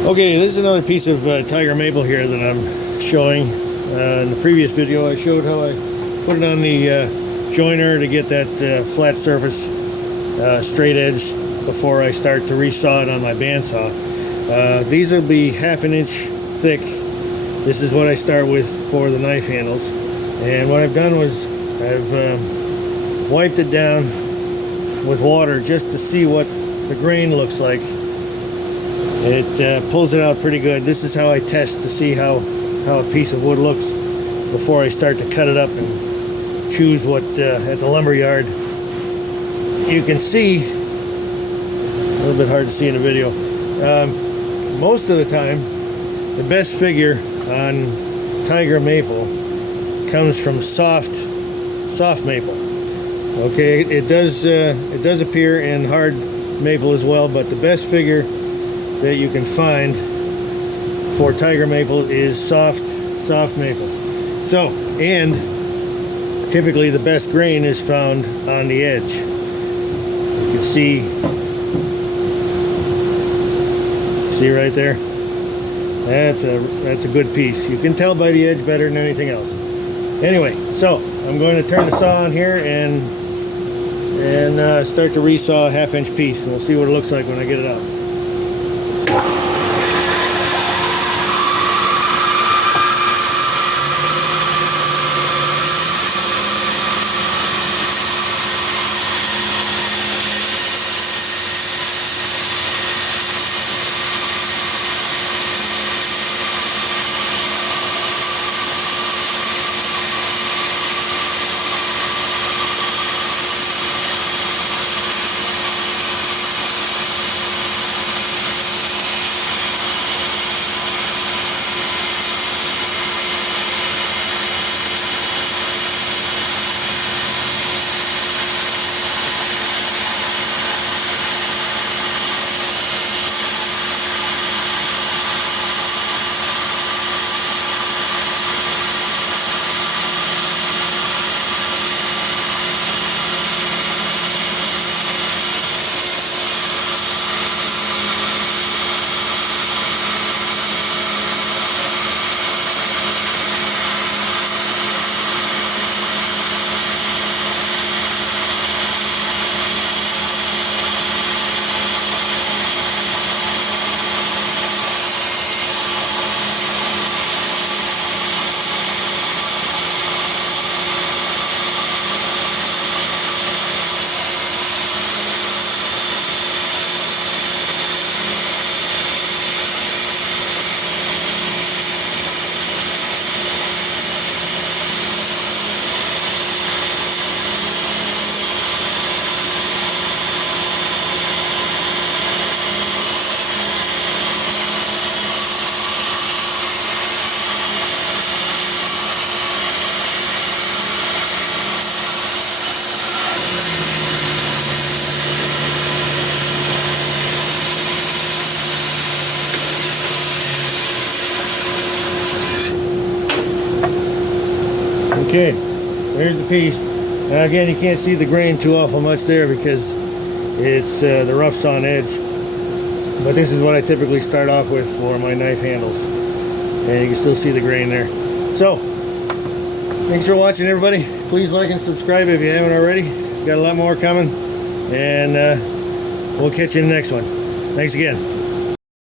Okay, this is another piece of tiger maple here that I'm showing. In the previous video I showed how I put it on the joiner to get that flat surface straight edge before I start to resaw it on my bandsaw. These will be ½ inch thick. This is what I start with for the knife handles. And what I've done was I've wiped it down with water just to see what the grain looks like. It pulls it out pretty good. This is how I test to see how a piece of wood looks before I start to cut it up and choose what at the lumber yard. You can see, a little bit hard to see in the video, most of the time the best figure on tiger maple comes from soft maple. Okay, it does appear in hard maple as well, but the best figure that you can find for tiger maple is soft maple. So, and typically the best grain is found on the edge. You can see right there. That's a good piece. You can tell by the edge better than anything else. Anyway, so I'm going to turn the saw on here and start to resaw a ½ inch piece, and we'll see what it looks like when I get it out. Okay, there's the piece. Now again, you can't see the grain too awful much there because it's the rough sawn edge. But this is what I typically start off with for my knife handles. And you can still see the grain there. So, thanks for watching, everybody. Please like and subscribe if you haven't already. Got a lot more coming. And we'll catch you in the next one. Thanks again.